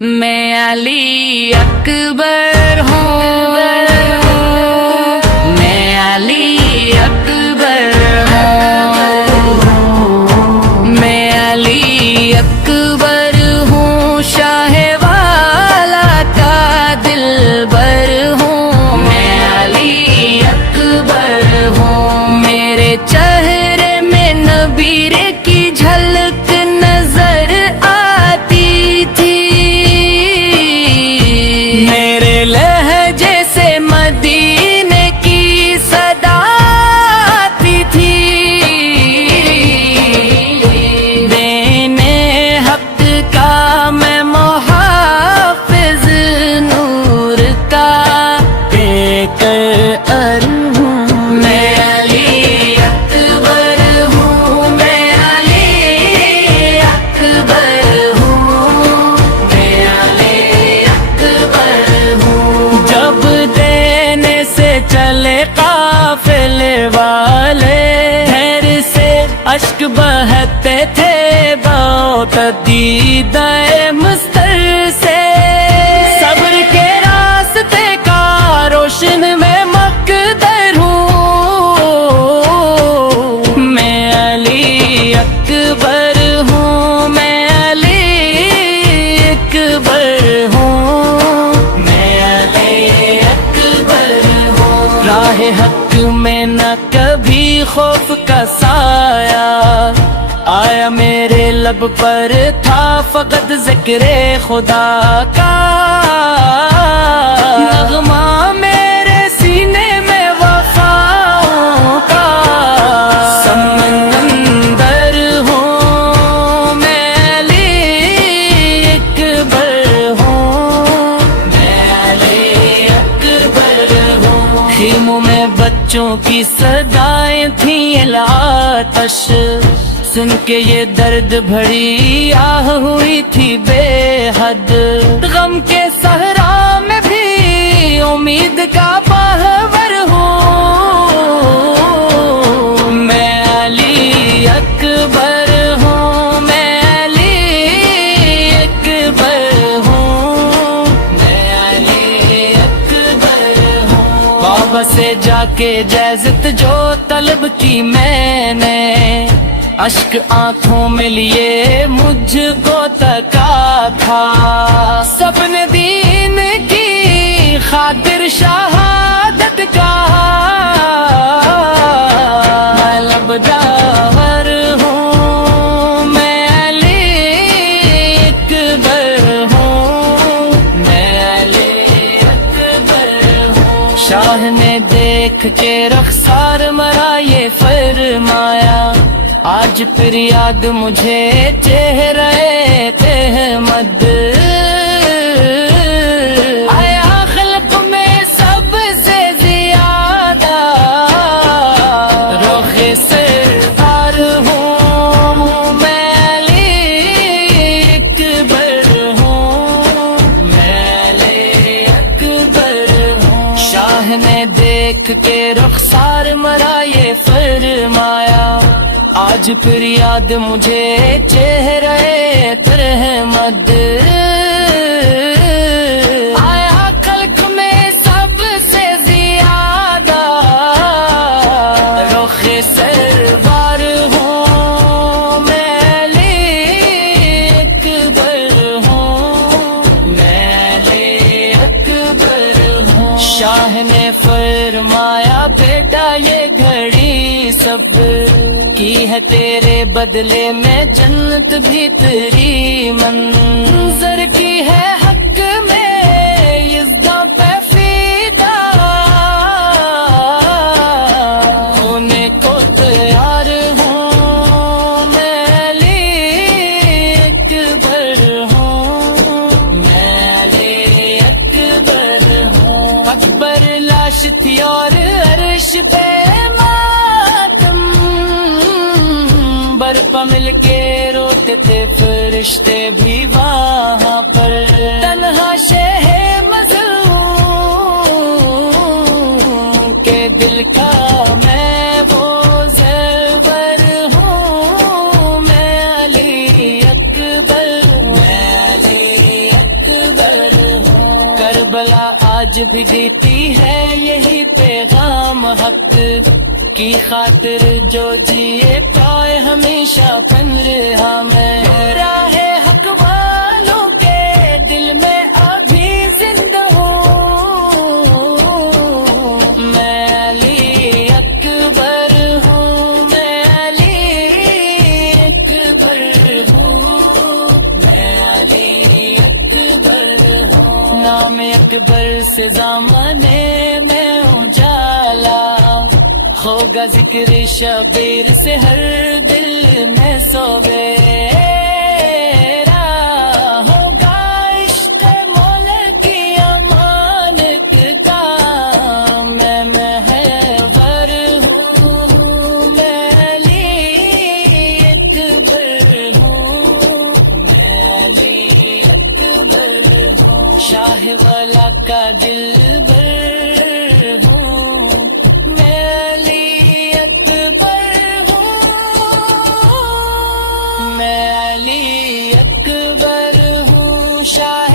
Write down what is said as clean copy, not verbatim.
میں علی اکبر ہوں، میں علی اکبر ہوں، میں علی اکبر ہوں، شاہ والا کا دلبر ہوں، میں علی اکبر ہوں، میرے چہرے میں نبیر کی جھلک نظر آتی تھی، میرے لہجے سے مدینے کی صدا آتی تھی، دینے حق کا میں محافظ نور کا پیکر ہوں، میں علی اکبر ہوں، میں علی اکبر ہوں، میں علی اکبر ہوں، جب دینے سے چلے قافلے والے، دھیر سے اشک بہتے تھے بہت دیدہ مستر سے، صبر کے راستے کا روشن میں مقدر ہوں، میں علی اکبر ہوں، میں علی اکبر ہوں، میں علی اکبر ہوں، راہ حق میں نہ کبھی خوف کا سایہ آیا، میرے لب پر تھا فقط ذکر خدا کا نغمہ، میرے سینے میں وفاؤں کا سمندر ہوں، میں علی اکبر ہوں، میں علی اکبر ہوں، خیموں میں بچوں کی صدائیں تھیں العطش، سن کے یہ درد بھری آہ ہوئی تھی بے حد، غم کے صحرا میں بھی امید کا پہور ہوں، میں علی اکبر ہوں، میں علی اکبر ہوں، میں علی اکبر ہوں، بابا سے جا کے اجازت جو طلب کی میں نے، اشک آنکھوں میں لیے مجھ کو تکا تھا، سپنے دین کی خاطر شہادت کا میں لبدار ہوں، میں علی اکبر ہوں، میں علی اکبر ہوں، شاہ نے دیکھ کے رخسار مرا یہ فرمایا، آج پھر یاد مجھے چہرے احمد آیا، خلق میں سب سے زیادہ رخ سرکار ہوں، میں علی اکبر ہوں، میں علی اکبر ہوں، شاہ نے دیکھ کے رخسار مرا یہ فرمایا، آج پھر یاد مجھے چہرہ احمد آیا، خلق میں سب سے زیادہ رخ سرور ہوں، میں علی اکبر ہوں، میں علی اکبر ہوں، شاہ نے فرمایا بیٹا یہ گھڑی سب کی ہے تیرے بدلے میں، جنت بھی تیری منظر کی ہے، حق میں یزداں پہ فیدا ہونے کو تیار ہوں، میں علی اکبر ہوں، میں علی اکبر ہوں، اکبر لاش تھی اور عرش پہ برپا مل کے روتے تھے فرشتے بھی وہاں پر، تنہا شہ مظلوم کے دل کا میں وہ زیور ہوں، میں علی اکبر، میں علی اکبر آج بھی دیتی ہے یہی پیغام حق کی خاطر، جو جیے پائے ہمیشہ تنہا میں، راہ حق والوں کے دل میں ابھی زندہ ہوں، میں علی اکبر ہوں، میں علی اکبر ہوں، میں علی اکبر ہوں، نام اکبر سے زمانے میں اجالا ہوگا، ذکر شبیر سے ہر دل میں سویرا ہوگا، عشق مولا کی امانت کا میں محور ہوں، میں علی اکبر ہوں، میں علی اکبر ہوں، شاہ والا کا دلبر ہوں، میں علی اکبر ہوں، میں علی اکبر ہوں، شاہ